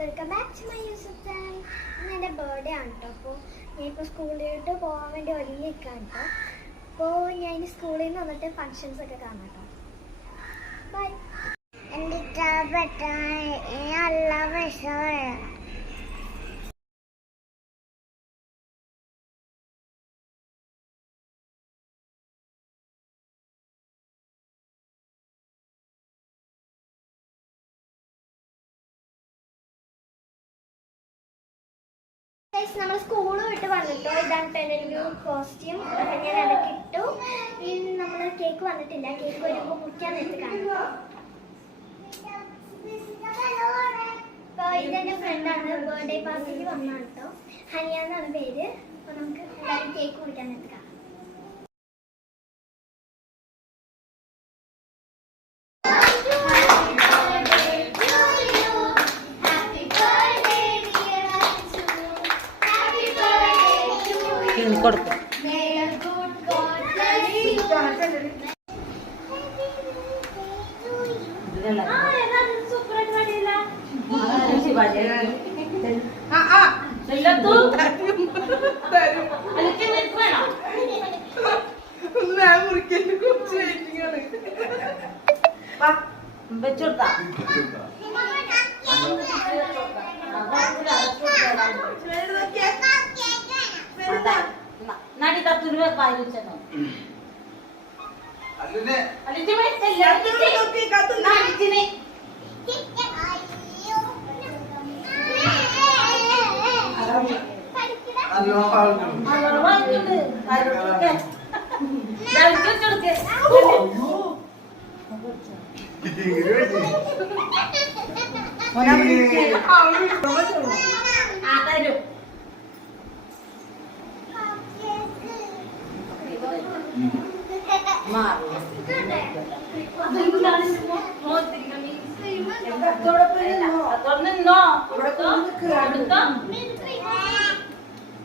Welcome back to my YouTube channel. ഇന്ന് എൻ്റെ birthday ആണ് കേട്ടോ. അപ്പോൾ ഞാനിപ്പോൾ സ്കൂളിലോട്ട് പോകാൻ വേണ്ടി ഒരുങ്ങി നിൽക്കാം കേട്ടോ. അപ്പോൾ ഞാൻ ഇനി സ്കൂളിൽ നിന്ന് വന്നിട്ട് ഫങ്ഷൻസ് ഒക്കെ കാണാം കേട്ടോ. ബൈ. എൻ്റെ നല്ല വിഷമാണ്. നമ്മൾ സ്കൂൾ വിട്ട് വന്നിട്ടോ. ഇതാണ് പെണ്ണിൻ്റെ കോസ്റ്റ്യൂം. ഞാൻ അതൊക്കെ ഇട്ടു. ഇനി നമ്മൾ കേക്ക് വന്നിട്ടില്ല. കേക്ക് വരുമ്പോൾ മുറിക്കാൻ നേരത്ത് കാണാം. അപ്പോൾ ഇതെൻ്റെ ഫ്രണ്ടാണ്. ബർത്ത്ഡേ പാർട്ടിക്ക് വന്നതാണ് കേട്ടോ. ഹനിയ എന്നാണ് പേര്. അപ്പോൾ നമുക്ക് എല്ലാവരും കേക്ക് മുറിക്കാൻ നേരത്ത് കാണാം. കൊടുക്കും വെച്ചോട്ടാ നാടി കത്തുരുവ പായിച്ചോ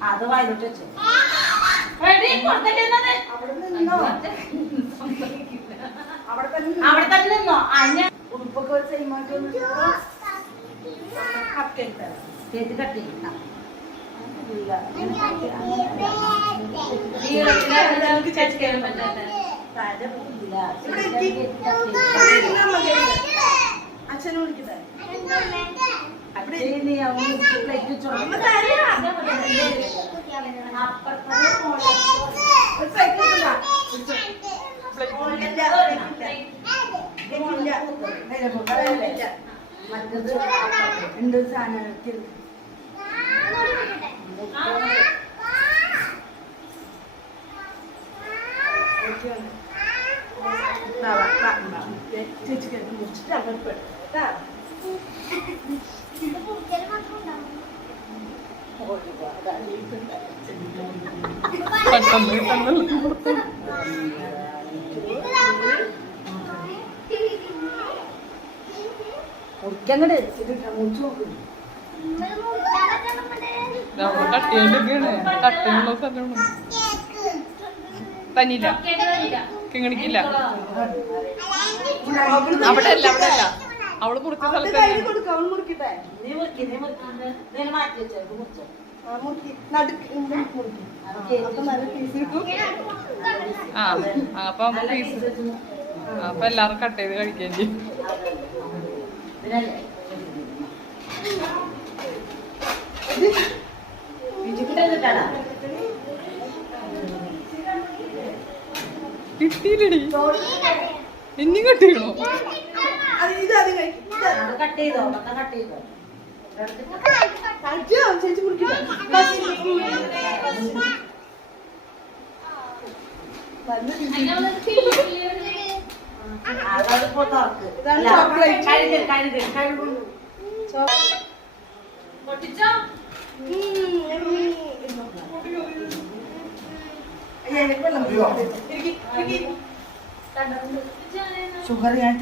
അത് വായിലോട്ട് വെച്ചു അവിടെ തന്നെ നിന്നോ. ഉടുപ്പൊക്കെ കേക്ക് കട്ടി അച്ഛനും വിളിക്കട്ടെ. മറ്റത് ഉണ്ട് സാധനം ചേച്ചിക്ക് മുറിച്ചിട്ട് അങ്ങോട്ട് പെട്ടാ. മുറിക്കങ്ങട് മുറിച്ചു നോക്കുന്നു. തന്നില്ല കിങ്ങണിക്കില്ല. അവിടെ അല്ല അവിടെ അല്ല അവള് മുറിച്ച സ്ഥലത്ത് അപ്പൊ പീസ് അപ്പൊ എല്ലാരും കട്ട് ചെയ്ത് കഴിക്കുകയും ചെയ്യും. കിട്ടിയില്ലടി ഇനി കട്ടിയണോ? കട്ട് ചെയ്തോ കട്ട് ചെയ്തോ ചേച്ചി മുറിക്കില്ല. ഷുഗർ ഞാൻ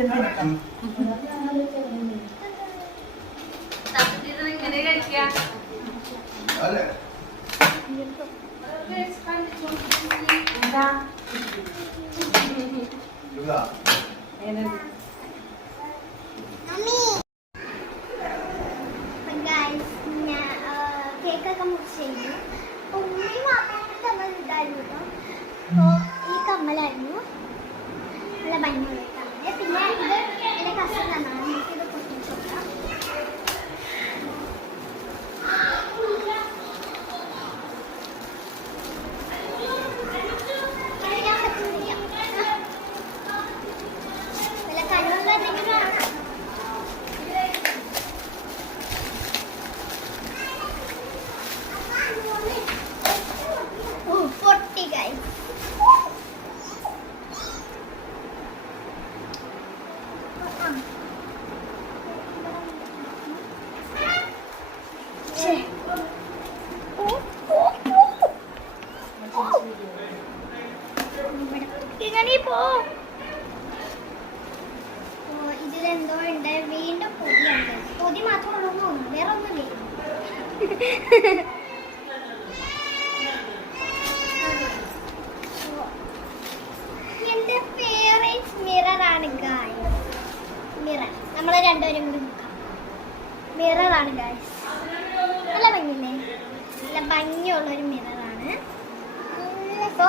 എന്റെ ഫേവറേറ്റ് മിറർ ആണ് ഗായ്സ്. മിറർ നമ്മളെ രണ്ടുപേരും കൂടി നോക്കാം. മിറർ ആണ് ഗായ്സ്. നല്ല ഭംഗിയില്ലേ? നല്ല ഭംഗിയുള്ള ഒരു മിററാണ്. സോ